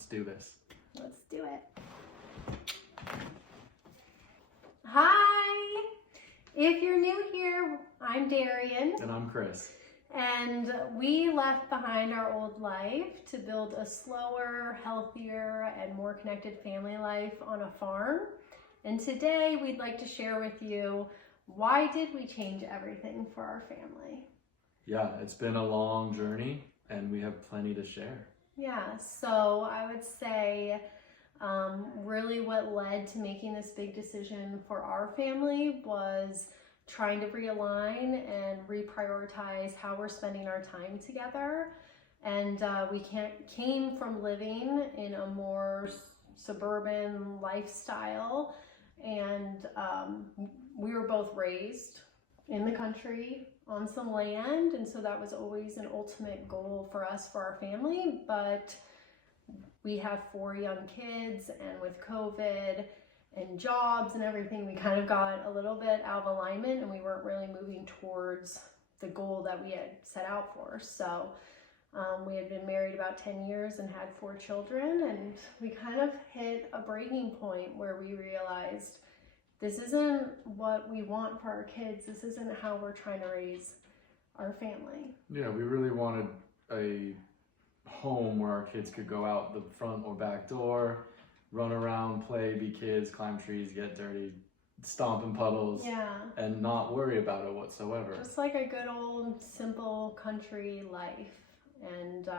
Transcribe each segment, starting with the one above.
Let's do this. Let's do it. Hi! If you're new here, I'm Darian. And I'm Chris. And we left behind our old life to build a slower, healthier, and more connected family life on a farm. And today we'd like to share with you, why did we change everything for our family? Yeah, it's been a long journey and we have plenty to share. Yeah, so I would say really what led to making this big decision for our family was trying to realign and reprioritize how we're spending our time together. And we came from living in a more suburban lifestyle, and we were both raised in the country on some land, and so that was always an ultimate goal for us, for our family. But we have 4 young kids, and with COVID and jobs and everything, we kind of got a little bit out of alignment, and we weren't really moving towards the goal that we had set out for. So we had been married about 10 years and had 4 children, and we kind of hit a breaking point where we realized this isn't what we want for our kids. This isn't how we're trying to raise our family. Yeah, we really wanted a home where our kids could go out the front or back door, run around, play, be kids, climb trees, get dirty, stomp in puddles, and not worry about it whatsoever. Just like a good old simple country life. And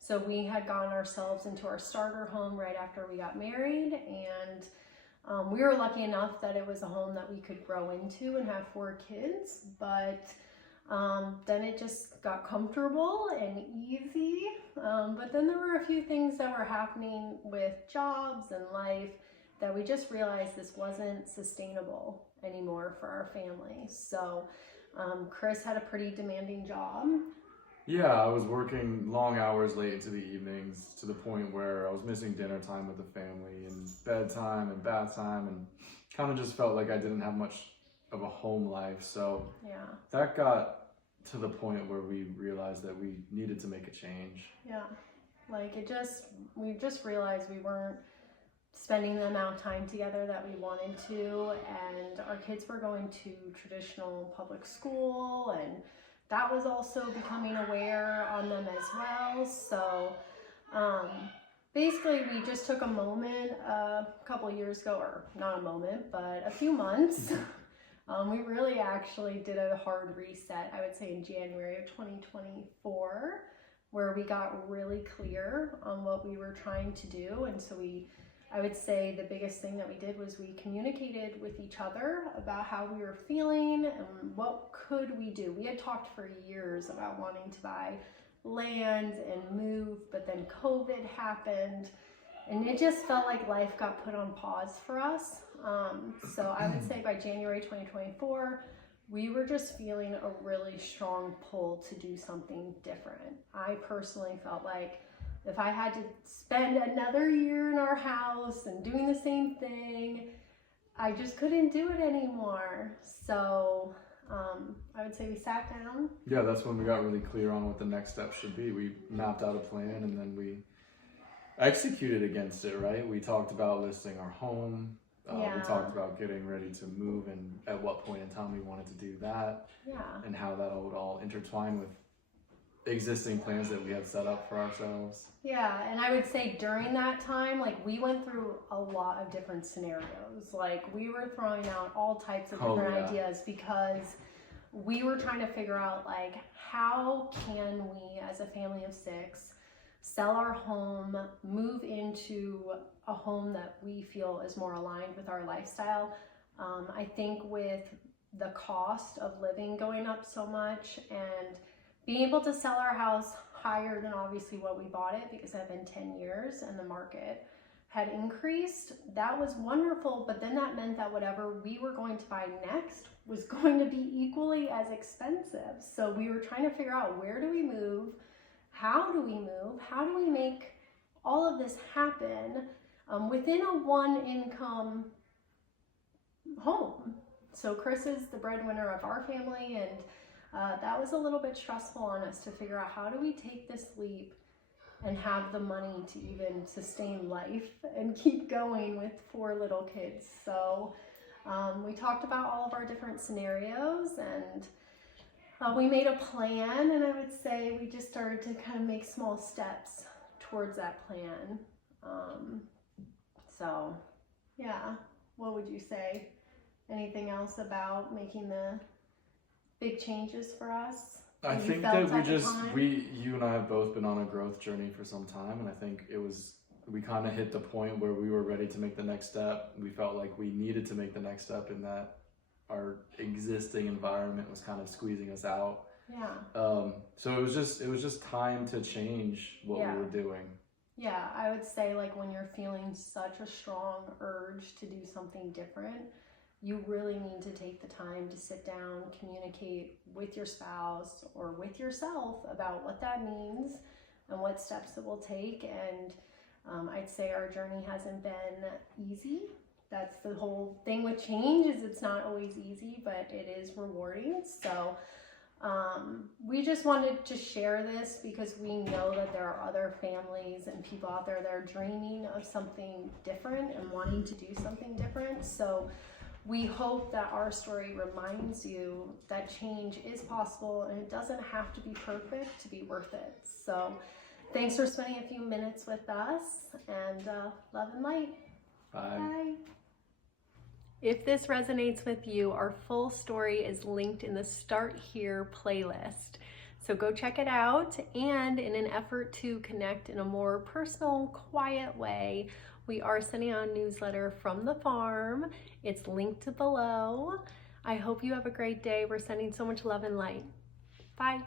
so we had gotten ourselves into our starter home right after we got married, and we were lucky enough that it was a home that we could grow into and have 4 kids, but then it just got comfortable and easy. But then there were a few things that were happening with jobs and life that we just realized this wasn't sustainable anymore for our family. So Chris had a pretty demanding job. Yeah, I was working long hours late into the evenings to the point where I was missing dinner time with the family and bedtime and bath time, and kind of just felt like I didn't have much of a home life. So that got to the point where we realized that we needed to make a change. Yeah, like we just realized we weren't spending the amount of time together that we wanted to, and our kids were going to traditional public school, and that was also becoming aware on them as well. So basically we just took a moment a couple years ago, or not a moment, but a few months. We really actually did a hard reset, I would say in January of 2024, where we got really clear on what we were trying to do. And so I would say the biggest thing that we did was we communicated with each other about how we were feeling and what could we do. We had talked for years about wanting to buy land and move, but then COVID happened, and it just felt like life got put on pause for us. So I would say by January 2024, we were just feeling a really strong pull to do something different. I personally felt like if I had to spend another year in our house and doing the same thing, I just couldn't do it anymore. So I would say we sat down. Yeah, that's when we got really clear on what the next step should be. We mapped out a plan and then we executed against it, right? We talked about listing our home. We talked about getting ready to move and at what point in time we wanted to do that. And how that would all intertwine with existing plans that we had set up for ourselves. Yeah, and I would say during that time, like, we went through a lot of different scenarios. Like, we were throwing out all types of different ideas because we were trying to figure out, like, how can we as a family of 6 sell our home, move into a home that we feel is more aligned with our lifestyle. I think with the cost of living going up so much and being able to sell our house higher than obviously what we bought it, because it had been 10 years and the market had increased, that was wonderful. But then that meant that whatever we were going to buy next was going to be equally as expensive. So we were trying to figure out, where do we move? How do we move? How do we make all of this happen within a 1-income home? So Chris is the breadwinner of our family, and that was a little bit stressful on us to figure out, how do we take this leap and have the money to even sustain life and keep going with 4 little kids. So we talked about all of our different scenarios, and we made a plan, and I would say we just started to kind of make small steps towards that plan. So yeah, what would you say? Anything else about making the big changes for us? I You think felt that at the time? you and I have both been on a growth journey for some time, and I think we kind of hit the point where we were ready to make the next step. We felt like we needed to make the next step, in that our existing environment was kind of squeezing us out. Yeah. So it was just time to change what Yeah. we were doing. Yeah, I would say like when you're feeling such a strong urge to do something different, you really need to take the time to sit down, communicate with your spouse or with yourself about what that means and what steps it will take. And I'd say our journey hasn't been easy. That's the whole thing with change, is it's not always easy, but it is rewarding. So we just wanted to share this because we know that there are other families and people out there that are dreaming of something different and wanting to do something different. So we hope that our story reminds you that change is possible and it doesn't have to be perfect to be worth it. So thanks for spending a few minutes with us, and love and light. Bye. Bye. If this resonates with you, our full story is linked in the Start Here playlist. So go check it out. And in an effort to connect in a more personal, quiet way, we are sending out a newsletter from the farm. It's linked below. I hope you have a great day. We're sending so much love and light. Bye.